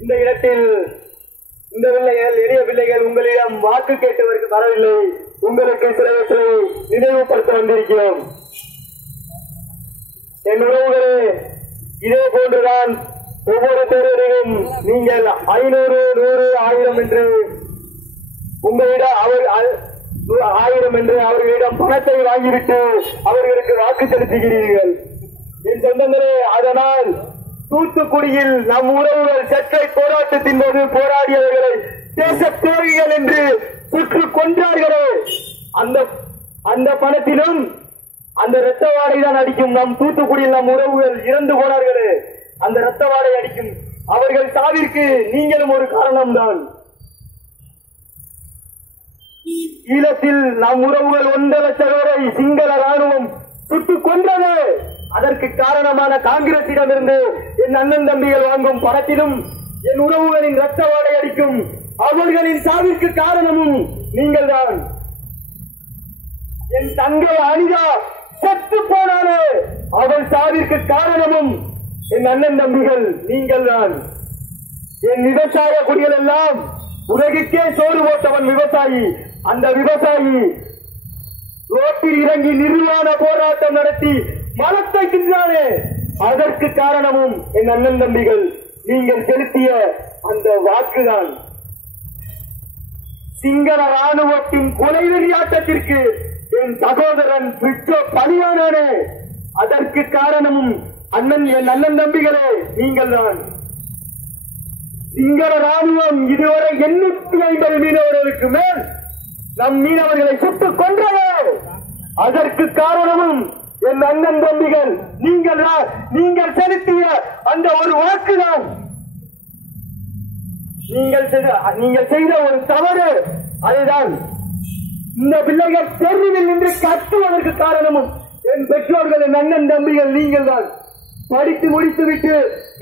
இந்த இடத்தில் இந்த பிள்ளைகள் எளிய பிள்ளைகள் உங்களிடம் வாக்கு கேட்டவருக்கு வரவில்லை. உங்களுக்கு சிலவற்றை நினைவுபடுத்த வந்திருக்கிறோம். என் உறவுகளே, இதே போன்றுதான் ஒவ்வொரு தேர்தலையும் நீங்கள் 500, 100, 1000 என்று உங்களிடம் 1000 என்று அவர்களிடம் பணத்தை வாங்கிவிட்டு அவர்களுக்கு வாக்கு செலுத்துகிறீர்கள். என் சொந்தங்களே, அதனால் தூத்துக்குடியில் நம் உறவுகள் சற்றை போராட்டத்தின் போது போராடியவர்களை தேச துரோகிகள் என்று சுற்று கொன்றார்களே, அந்த பணத்திலும் அந்த இரத்த வாடை தான் அடிக்கும். நம் தூத்துக்குடியில் நம் உறவுகள் இறந்து போனார்களே, அந்த இரத்த வாடை அடிக்கும். அவர்கள் சாவிற்கு நீங்களும் ஒரு காரணம்தான். ஈழத்தில் நம் உறவுகள் 1.5 லட்சம் பேரை சிங்கள ராணுவம் சுட்டுக் கொன்றது. அதற்கு காரணமான காங்கிரசிடமிருந்து என் அண்ணன் தம்பிகள் வாங்கும் பணத்திலும் என் உறவுகளின் இரத்த வாடை அடிக்கும். அவர்களின் சாவிற்கு காரணமும் நீங்கள் தான். என் தங்கை அனிதா செத்து போனாலே அவள் சாவிற்கு காரணமும் என் அண்ணன் தம்பிகள் நீங்கள் தான். என் விவசாய குடிகள் எல்லாம் உலகுக்கே சோறு போட்டவன் விவசாயி. அந்த விவசாயி ரோட்டில் இறங்கி நிர்வாண போராட்டம் நடத்தி மரத்தை தின்றானே, அதற்கு காரணமும் என் அண்ணன் தம்பிகள். நீங்கள் செலுத்திய அந்த வாக்குதான். சிங்கள ராணுவத்தின் கொலை வெறியாட்டத்திற்கு என் சகோதரன் பிச்சோ பலியானானே, அதற்கு காரணமும் என் அண்ணன் தம்பிகளே நீங்கள் தான். சிங்கள ராணுவம் இதுவரை 850 மீனவர்களுக்கு மேல் நம் மீனவர்களை சுட்டுக் கொன்றதே, அதற்கு காரணமும் என் அண்ணன் தம்பிகள் நீங்கள் தான். நீங்கள் செலுத்திய அந்த ஒரு வாக்குதான். நீங்கள் செய்த ஒரு தவறு, அதுதான் இந்த பிள்ளைகள் தெருவில் நின்று கத்துவதற்கு காரணமும் என் பெற்றோர்கள், என் அண்ணன் தம்பிகள் நீங்கள் தான். படித்து முடித்துவிட்டு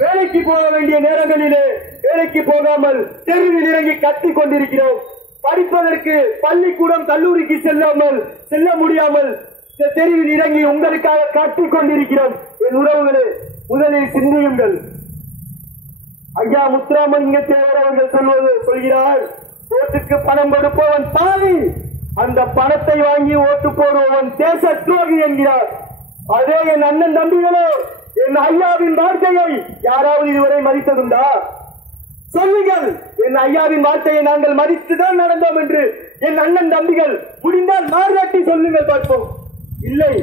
வேலைக்கு போக வேண்டிய நேரங்களிலே வேலைக்கு போகாமல் தெருவில் இறங்கி கத்திக் கொண்டிருக்கிறோம். படிப்பதற்கு பள்ளிக்கூடம் கல்லூரிக்கு செல்ல முடியாமல் தெருவில் இறங்கி உங்களுக்காக காட்டிக் கொண்டிருக்கிறோம். என் உறவுகளே, முதலில் சிந்தியுங்கள். ஐயா முத்துராமலிங்க தேவர் அவர்கள் சொல்கிறார், ஓட்டுக்கு பணம் கொடுப்பவன் பாவி, அந்த பணத்தை வாங்கி ஓட்டு போடுபவன் தேச துரோகி என்கிறார். அதே என் அண்ணன் தம்பிகளே, என் ஐயாவின் வார்த்தையை யாராவது இதுவரை மதித்ததுண்டா? சொல்லுங்கள். என் ஐயாவின் வார்த்தையை நாங்கள் மதித்துதான் நடந்தோம் என்று என் அண்ணன் தம்பிகள் முடிந்தால் மாறாட்டி சொல்லுங்கள் பார்ப்போம். இல்லை,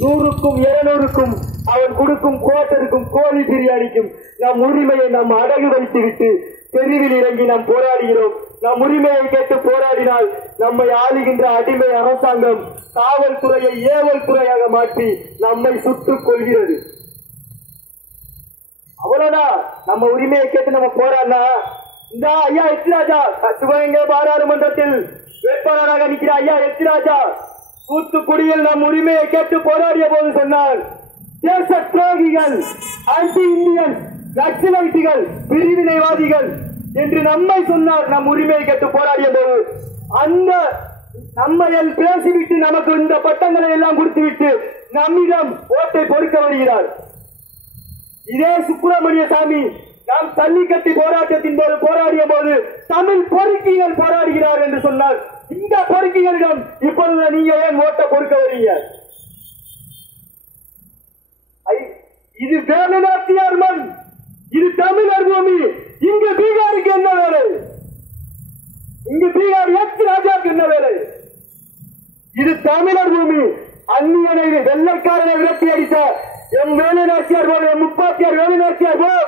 100க்கும் 200க்கும் அவன் கொடுக்கும் கோட்டருக்கும் கோழி பிரியாணிக்கும் நம் உரிமையை நாம் அடகு வைத்துவிட்டு தெருவில் இறங்கி நாம் போராடுகிறோம். நம் உரிமையை கேட்டு போராடினால் நம்மை ஆளுகின்ற அடிமை அரசாங்கம் காவல்துறையை ஏவல் துறையாக மாற்றி நம்மை சுட்டுக் கொள்கிறது. அவ்வளவுதான். நம்ம உரிமையை கேட்டு நம்ம போராடினா, இந்த ஐயா எச்ராஜா சிவகங்கை பாராளுமன்றத்தில் வேட்பாளராக நிற்கிற ஐயா எச்ராஜா தூத்துக்குடியில் நம் உரிமையை கேட்டு போராடிய போது சொன்னார், தேச துரோகிகள், ஆன்டி இந்தியன், நக்சலைட்டுகள், பிரிவினைவாதிகள் என்று நம்மை சொன்னார். நம் உரிமையை கேட்டு போராடிய போது அந்த நம்மை பேசிவிட்டு நமக்கு இந்த பட்டங்களை எல்லாம் கொடுத்துவிட்டு நம்மிடம் ஓட்டை பொறுக்க வருகிறார். இதே சுப்பிரமணிய சாமி நாம் ஜல்லிக்கட்டு போராட்டத்தின் போது போராடிய போது தமிழ் பொறுக்கிகள் போராடுகிறார் என்று சொன்னார். இந்த பொறுக்கிகளிடம் இப்பொழுது நீங்க ஏன் ஓட்ட பொறுக்க வரீங்க? இது வேலுநாச்சியார் மண், இது தமிழர் பூமி. இங்கு பீகாருக்கு என்ன வேலை? இங்கு பீகார் எச் ராஜாவுக்கு என்ன வேலை? இது தமிழர் பூமி. அந்நியனை வெள்ளைக்காரனை விரட்டி அடித்த எம் வேலுநாச்சியார் போல, எம் முப்பாத்தியார் வேலுநாச்சியார் போல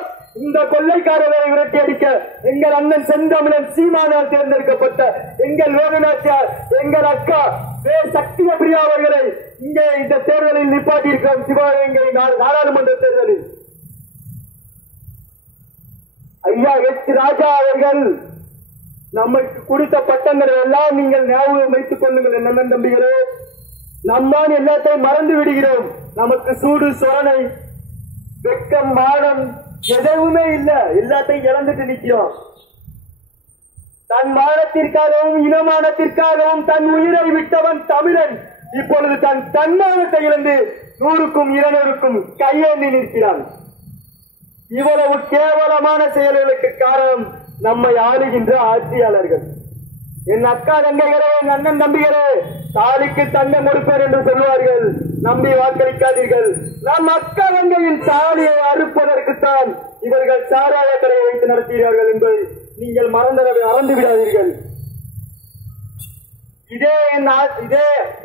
இந்த கொள்ளைக்காரரை விரட்டி அடிக்க எங்கள் அண்ணன் செந்தமிழன் சீமானால் தேர்ந்தெடுக்கப்பட்ட எங்கள் வேலுநாச்சியார், எங்கள் அக்கா சக்திய பிரியா அவர்களை இங்கே இந்த தேர்தலில் நிப்பாட்டியிருக்கிறோம். சிவகங்கை நாடாளுமன்ற தேர்தலில் ஐயா எச் ராஜா அவர்கள் நமக்கு கொடுத்த பட்டங்களை எல்லாம் நீங்கள் ஞாபகம் வைத்துக் கொள்ளுங்கள். என்ன நம்பிகளே, நம்மான் எல்லாத்தையும் மறந்து விடுகிறோம். நமக்கு சூடு சொரணை வெக்கம் மானம் எதுவுமே இல்ல, எல்லாத்தையும் இழந்துட்டு நிற்கிறோம். தன் மானத்திற்காகவும் இனமானத்திற்காகவும் தன் உயிரை விட்டவன் தமிழன் இப்பொழுது தன் தன்மானத்தை இழந்து 100க்கும் 200க்கும் கையேந்தி நிற்கிறான். இவ்வளவு கேவலமான செயல்களுக்கு காரணம் நம்மை ஆளுகின்ற ஆட்சியாளர்கள். என் அக்கா தங்கைகளே, என் அண்ணன் தம்பிகளே, தாலிக்கு தங்கம் கொடுப்பேன் என்று சொல்வார்கள், நம்பி வாக்களிக்காதீர்கள். நம் அக்கா தங்கையின் தாலியை அறுப்பதற்குத்தான் இவர்கள் சாராய கடையை வைத்து நடத்துகிறார்கள் என்பதை நீங்கள் மறந்து விடாதீர்கள். இதே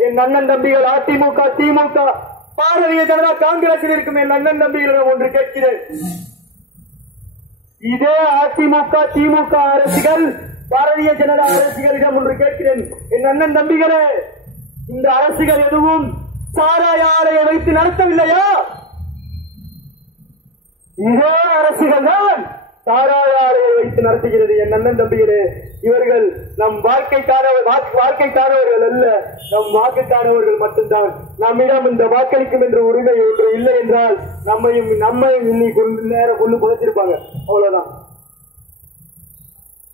என் அண்ணன் தம்பிகள் அதிமுக, திமுக, பாரதிய ஜனதா காங்கிரஸில் இருக்கும் என் அண்ணன் தம்பிகளிடம் ஒன்று கேட்கிறேன். இதே அதிமுக, திமுக அரசுகள், பாரதிய ஜனதா அரசுகளிடம் ஒன்று கேட்கிறேன். என் அண்ணன் தம்பிகளே, இந்த அரசுகள் எதுவும் சாராய ஆலையை வைத்து நடத்தவில்லையா? இதே அரசுகள் தான் சாராய ஆலையை வைத்து நடத்துகிறது. என் அண்ணன் தம்பிகளே, இவர்கள் நம் வாழ்க்கைக்கானவர்கள் அல்ல, நம் வாக்குக்கானவர்கள் மட்டும்தான். நம்மிடம் இந்த வாக்களிக்கும் என்ற உரிமை ஒன்று இல்லை என்றால் நம்மையும் இன்னைக்கு நேரம் கொண்டு புதைச்சிருப்பாங்க. அவ்வளவுதான்.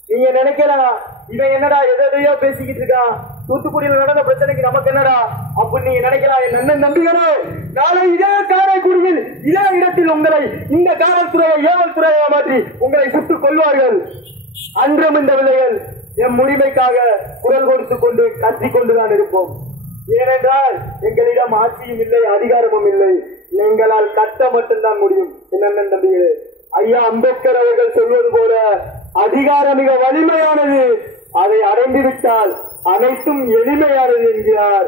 நீங்க நினைக்கலாம், இவன் என்னடா எதையோ பேசிக்கிட்டு இருக்கான், தூத்துக்குடியில் நடந்த பிரச்சனைக்கு நமக்கு என்னடா அப்படி நீங்க நினைக்கலாம். என் அண்ணன் நம்பிகளே, நாளை இதே காரைக்குடியில் இதே இடத்தில் உங்களை இந்த காவல்துறையை ஏவல் துறையை மாற்றி உங்களை சுட்டுக் கொள்வார்கள். அன்றும் இந்த விலைகள் எம் உரிமைக்காக குரல் கொடுத்துக் கொண்டு கத்திக் கொண்டுதான் இருப்போம். ஏனென்றால் எங்களிடம் ஆட்சியும் இல்லை, அதிகாரமும் இல்லை. எங்களால் கட்ட மட்டும்தான் முடியும். என் அண்ணன் தம்பிகளே, ஐயா அம்பேத்கர் அவர்கள் சொல்வது போல அதிகாரம் மிக வலிமையானது, அதை அடைந்துவிட்டால் அனைத்தும் எளிமையானது என்கிறார்.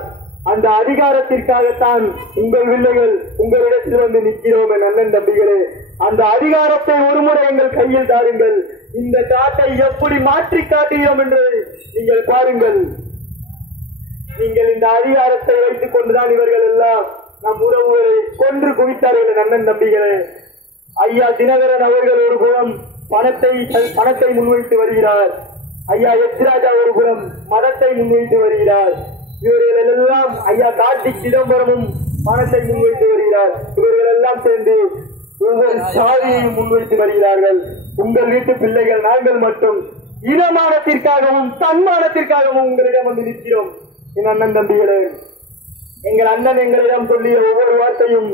அந்த அதிகாரத்திற்காகத்தான் உங்கள் பிள்ளைகள் உங்களிடத்தில் வந்து நிற்கிறோம். என் அண்ணன் தம்பிகளே, அந்த அதிகாரத்தை ஒருமுறை எங்கள் கையில் தாருங்கள். இந்த காட்டை எப்படி மாற்றி காட்டுகிறோம் என்று நீங்கள் பாருங்கள். நீங்கள் இந்த அதிகாரத்தை வைத்துக் கொண்டுதான் இவர்கள் எல்லாம் நம் உறவுகளை கொன்று குவித்தார்கள். என் அண்ணன் தம்பிகளே, ஐயா தினகரன் அவர்கள் ஒரு புறம் பணத்தை முன்வைத்து வருகிறார். ஐயா எச் ராஜா ஒரு புறம் மதத்தை முன்வைத்து வருகிறார். இவர்கள் எல்லாம் ஐயா கார்த்திக் சிதம்பரமும் பணத்தை முன்வைத்து வருகிறார். இவர்கள் எல்லாம் சேர்ந்து ஒவ்வொரு சாதியையும் முன்வைத்து வருகிறார்கள். உங்கள் வீட்டு பிள்ளைகள் நாங்கள் மட்டும் இனமானத்திற்காகவும் தன்மானத்திற்காகவும் உங்களிடம் வந்து நிற்கிறோம். என் அண்ணன் தம்பிகளே, எங்கள் அண்ணன் எங்களிடம் சொல்லிய ஒவ்வொரு வார்த்தையும்,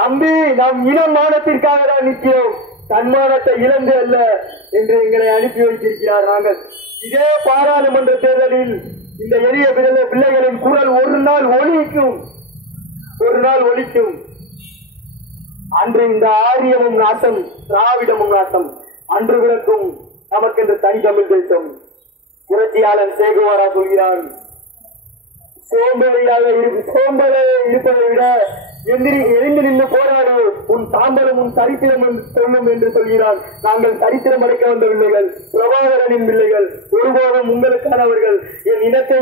தம்பி நம் இனமானத்திற்காக தான் நிற்கிறோம், தன்மானத்தை இழந்து அல்ல என்று எங்களை அனுப்பி வைத்திருக்கிறார். நாங்கள் இதே பாராளுமன்ற தேர்தலில் இந்த எளிய பிள்ளைகளின் குரல் ஒரு நாள் ஒலிக்கும். அன்று இந்த ஆரியமும் நாட்டம், திராவிடமும் நாட்டம் அன்று விளக்கும் நமக்கென்று தனி தமிழ் தேசம். புரட்சியாளன் சேகுவாரா சொல்கிறான், சோம்பலை இருப்பதை விட எழுந்து நின்று போராடு, உன் தாம்பரம் உன் சரித்திரம் சொல்லும் என்று சொல்கிறார். நாங்கள் சரித்திரம் அடைக்க வந்த பிள்ளைகள், பிரபாகரனின் பிள்ளைகள், ஒருபோதும் உங்களுக்கானவர்கள். என் இனத்தை,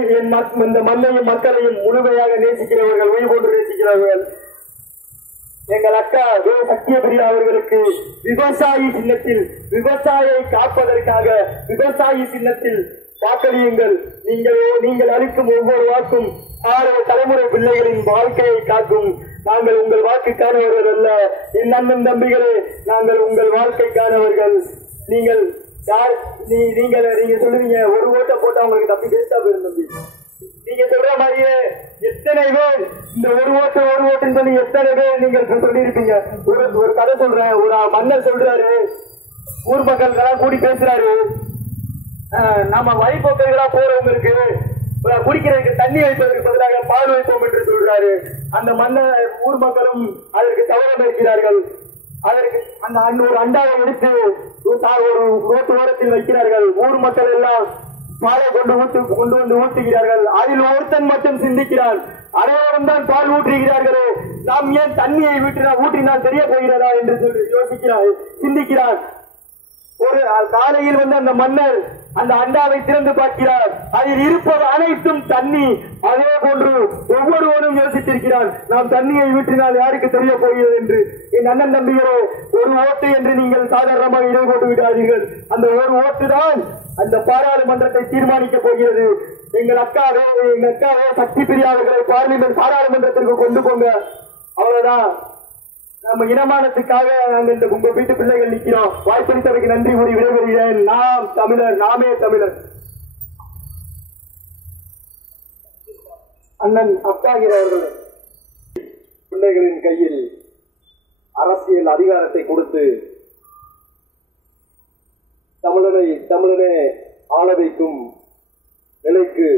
இந்த மண்ணையும் மக்களையும் முழுமையாக நேசிக்கிறவர்கள், உயிர் போன்று நேசிக்கிறவர்கள். எங்கள் அக்கா சத்தியபிரியா அவர்களுக்கு விவசாயி சின்னத்தில், விவசாயியை காப்பதற்காக விவசாயி சின்னத்தில் வாக்களியுங்கள். நீங்கள் அளிக்கும் ஒவ்வொரு வாக்கும் 6 தலைமுறை பிள்ளைகளின் வாழ்க்கையை காக்கும். நாங்கள் உங்கள் வாக்குக்கானவர்கள் அல்ல. என் அண்ணன் தம்பிகளே, நாங்கள் உங்கள் வாழ்க்கைக்கானவர்கள். நீங்கள் சொல்லுவீங்க, ஒரு ஓட்டை போட்டா உங்களுக்கு தப்பி வேஸ்டா போயிரும் தம்பி. நீங்க சொல்ற மாதிரியே எத்தனை பேர் இந்த ஒரு ஓட்டுன்னு சொல்லி எத்தனை பேர் நீங்கள் சொல்லியிருப்பீங்க. ஒரு கதை சொல்றேன். ஒரு மன்னர் சொல்றாரு, ஊர் மக்கள் கூடி பேசுறாரு, நாம வழிபோக்கர்களா போறவங்களுக்கு குடிக்கிறதுக்கு தண்ணி வைப்பதற்கு பதிலாக பால் வைப்போம் என்று சொல்றாரு. அந்த மன்னர் ஊர் மக்களும் அதற்கு சவரம் இருக்கிறார்கள். அதற்கு அந்த ஒரு அண்டாவை எடுத்து ஒரு ரோட்டு ஓரத்தில் வைக்கிறார்கள். ஊர் மக்கள் எல்லாம் பாலை கொண்டு வந்து ஊற்றுகிறார்கள். அதில் ஒருத்தன் மட்டும் சிந்திக்கிறான், அனைவரும் தான் பால் ஊற்றுகிறார்களே, நாம் ஏன் தண்ணியை ஊற்றினால் தெரிய போகிறதா என்று சொல்லி சிந்திக்கிறார். ஒரு காலையில் வந்து அந்த மன்னர் அந்த அண்டாவை திறந்து பார்க்கிறார். அதில் இருப்பது அனைத்தும் தண்ணி. அதே போன்று ஒவ்வொருவரும் யோசித்திருக்கிறார், நாம் தண்ணியை ஊற்றினால் யாருக்கு தெரிய போகிறது என்று. என் அண்ணன் தம்பிகளோ, ஒரு ஓட்டு என்று நீங்கள் சாதாரணமாக இடை போட்டு விடாதீர்கள். அந்த ஒரு ஓட்டு தான் அந்த பாராளுமன்றத்தை தீர்மானிக்கப் போகிறது. எங்கள் அக்காவே சக்தி பிரியாளர்களை பாராளுமன்றத்திற்கு கொண்டு போங்க. அவ்வளவுதான். நம்ம இனமானத்துக்காக நாங்கள் இந்த உங்க வீட்டு பிள்ளைகள் நிற்கிறோம். வாய்ப்பளித்தவருக்கு நன்றி கூறி விடைபெறுகிறேன். நாம் தமிழர், நாமே தமிழர். அண்ணன் அப்பாகிறவர்கள் பிள்ளைகளின் கையில் அரசியல் அதிகாரத்தை கொடுத்து தமிழனை தமிழனே ஆள வைக்கும் நிலைக்கு